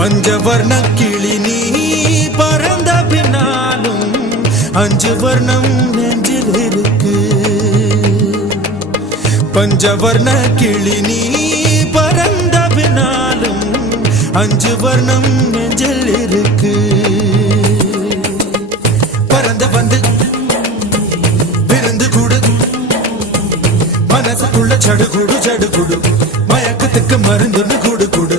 பஞ்சவர்ண கிளி நீ பறந்த பின்னாலும் 5 வர்ணம் நெஞ்சில் இருக்கு. பஞ்சவர்ண கிளி நீ பறந்த பின்னாலும் 5 வர்ணம் நெஞ்சில் இருக்கு. பறந்து வந்து விருந்து கூடு, மனசுக்குள்ள சடுகுடு சடுகுடு, மயக்கத்துக்கு மருந்துன்னு கூடு கூடு.